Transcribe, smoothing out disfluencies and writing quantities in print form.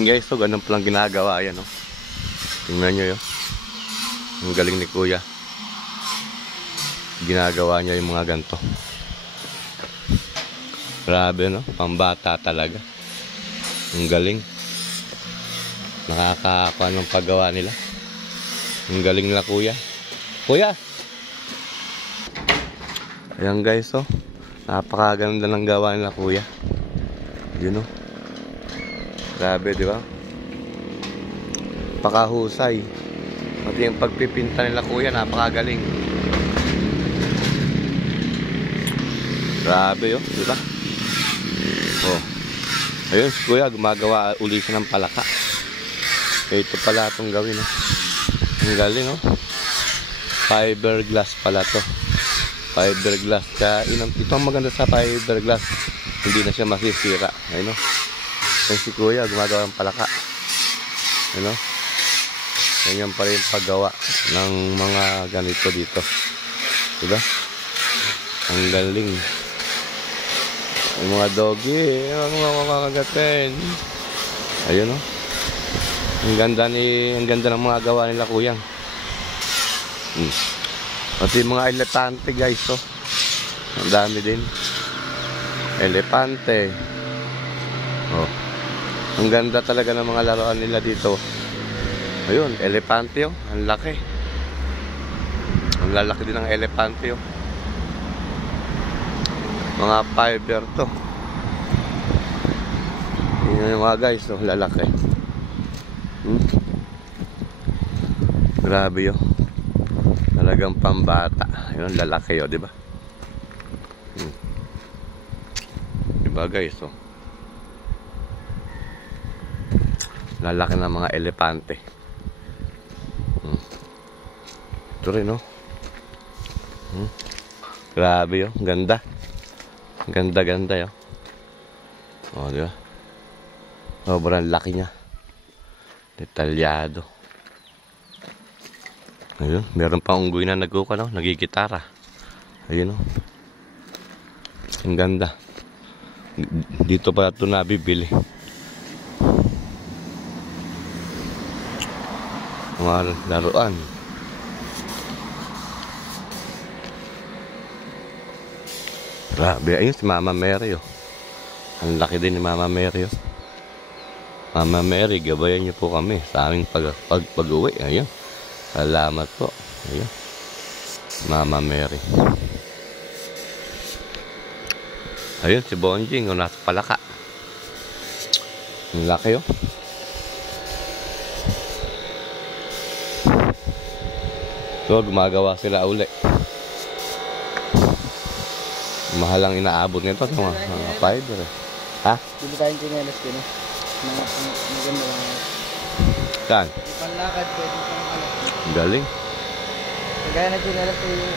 Guys, so ganun palang ginagawa yan, no? Tingnan nyo yun. Ang galing ni kuya. Ginagawa niya yung mga ganito. Grabe, no? Pambata talaga. Ang galing. Nakakakuha ng paggawa nila. Ang galing nila kuya. Kuya! Ayan guys, oh. Napakaganda ng gawa nila kuya. Yun, oh. Grabe, di ba? Pakahusay. Pati yung pagpipinta nila kuya, napakagaling. Grabe, oh, di ba? Oh. Ayun, si kuya, gumagawa uli siya ng palaka. Ito pala itong gawin, oh. Ang galing, oh. Fiberglass pala to. Fiberglass. Kaya ito ang maganda sa fiberglass. Hindi na siya masisira. Ayun, oh. Ayun si kuya, gumagawa ng palaka. Ayun, oh. Ganyan pa rin paggawa ng mga ganito dito. Diba? Ang galing. Yung mga doggy, ang mga makakagatin. Ayun, oh. Ang ganda ng mga gawa nila kuyang. Pati mga elepante guys, oh. Ang dami din. Elepante. Oh. Ang ganda talaga ng mga laruan nila dito. Ayun, elepante, oh. Ang laki. Ang lalaki din ng elepante, oh. Mga fiber to. Yan yung mga guys, oh. Lalaki. Grabe, oh. Talagang pambata. Ayun, lalaki, oh, di ba? Diba guys, oh. Lalaki ng mga elepante. Ito rin, oh. Grabe, oh. Ganda. Ganda, oh. Oh, di ba? Sobrang laki niya. Detalyado. Ayun, meron pang unggoy na nagkuka, no? Nagigitara. Ayun, oh. Ang ganda. Dito pa ito nabibili. Mga laruan. Grabe, ayun si Mama Mary, oh. Ang laki din ni Mama Mary, oh. Mama Mary, gabayan niyo po kami sa aming pag-uwi. Ayun. Salamat po. Ayun. Mama Mary. Ayun, si Bonjing, oh, nasa palaka. Ang laki, oh. So, gumagawa sila uli. Mahal ang inaabot nito sa mga fiber, eh. Ha? Bili tayong chinelas ko, no? Maganda lang. Saan? Panlakad, pwede pang alam. Galing. Kagaya na chinelas ko yung